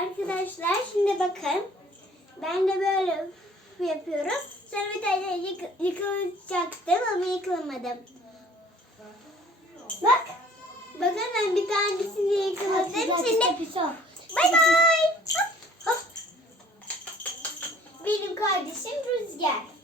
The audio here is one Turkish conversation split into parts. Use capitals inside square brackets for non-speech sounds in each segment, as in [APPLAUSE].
Arkadaşlar şimdi bakın. Ben de böyle yapıyorum. Sonra bir tane yık yıkılacaktım ama yıkılamadım. Bak. Bakın ben bir tanesini yıkaladım. Şimdi bay bay. Benim kardeşim Rüzgar.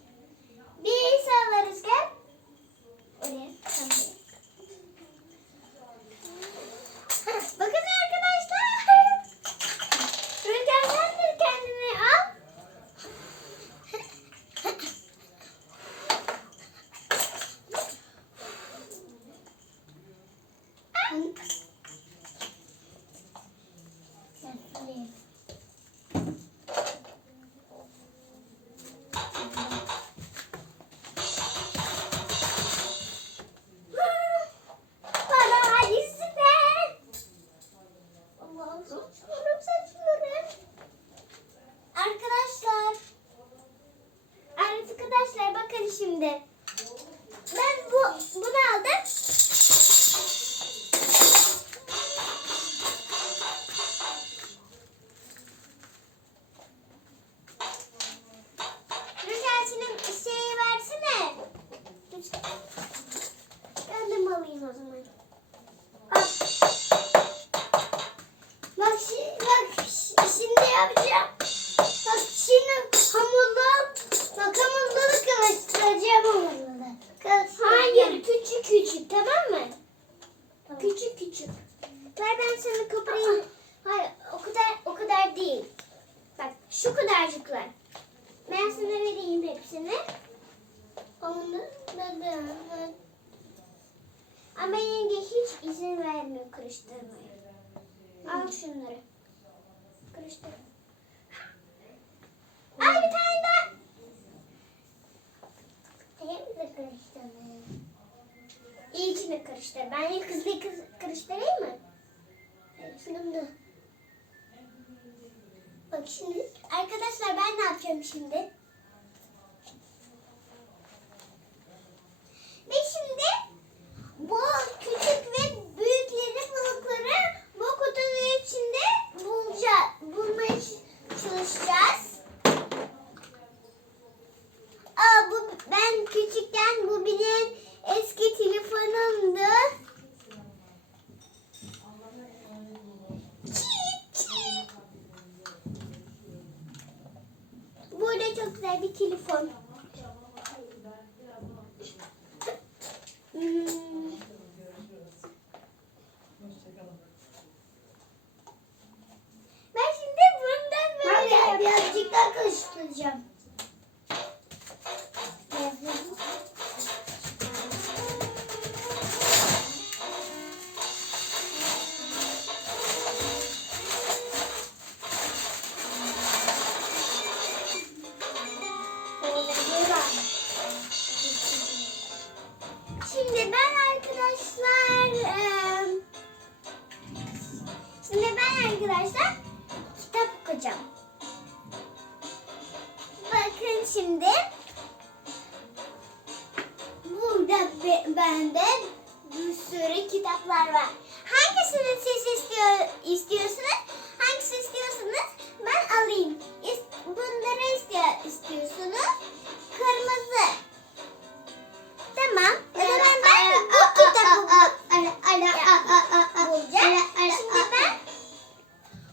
Şimdi. Ben bu bunu hamurları. Hayır küçük küçük tamam mı? Küçük küçük. Ver ben sana koparayım. Hayır o kadar o kadar değil. Bak şu kadarcıklar. Ben sana vereyim hepsini. Onu Ama yenge hiç izin vermiyor karıştırmaya. Al şunları. Karıştır. Al bir tane daha. Hep de karıştırmayın. İlkini karıştır. Ben ilk hızlı kız- karıştırayım mı? Şimdi. Bak şimdi arkadaşlar ben ne yapacağım şimdi? Bende bir sürü kitaplar var. Hangisini siz istiyor, istiyorsunuz? Hangisini istiyorsanız ben alayım. Bunları istiyor, istiyorsunuz. Kırmızı. Tamam. O zaman ben bu kitabı bulacağım. Şimdi ben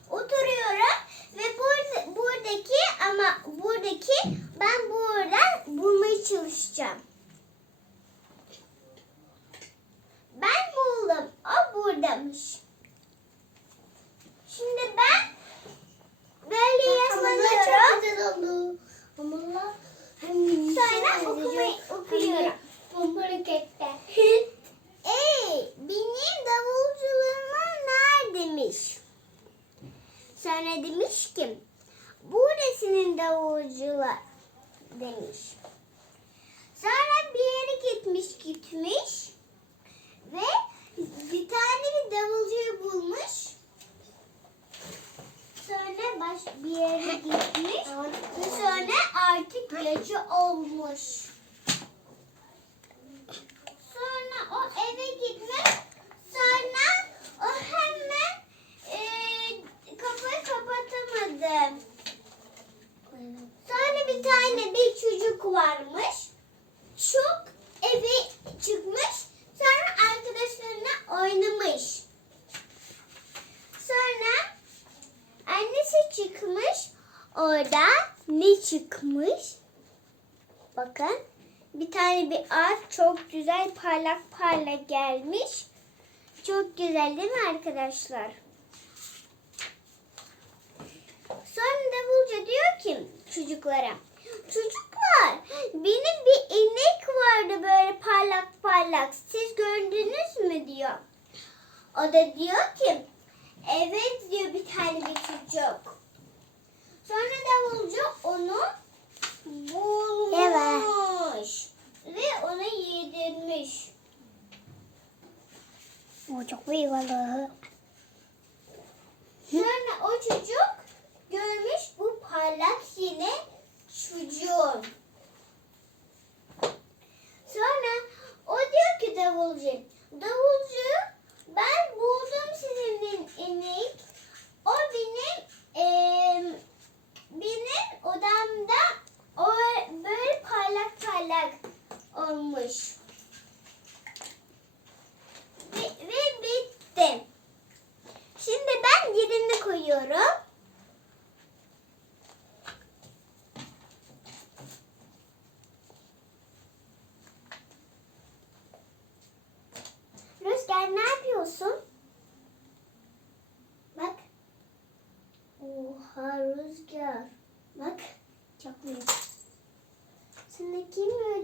oturuyorum ve burada, buradaki ama buradaki ben buradan bulmaya çalışacağım. Ben buldum. O buradaymış. Şimdi ben böyle yazıyorum. Sonra okumayı okuyorum. [LAUGHS] Ey benim davulculuğuma neredemiş? Sonra demiş ki buradasının davulcular demiş. koyalım. Sonra bir tane bir çocuk varmış. Çok eve çıkmış. Sonra arkadaşlarına oynamış. Sonra annesi çıkmış. Orada ne çıkmış? Bakın. Bir tane bir ağaç çok güzel parlak parlak gelmiş. Çok güzel değil mi arkadaşlar? Davulcu diyor ki çocuklara. Çocuklar benim bir inek vardı böyle parlak parlak. Siz gördünüz mü diyor. O da diyor ki evet diyor bir tane bir çocuk. Sonra davulcu onu bulmuş. Ve ona yedirmiş. O çok büyük balığı. Sonra o çocuk görmüş parlak yine çocuğun. Sonra o diyor ki davulcu, davulcu ben buldum sizin inek. O benim eee, benim odamda o böyle parlak parlak olmuş. Ve, ve bitti. Şimdi ben yerine koyuyorum.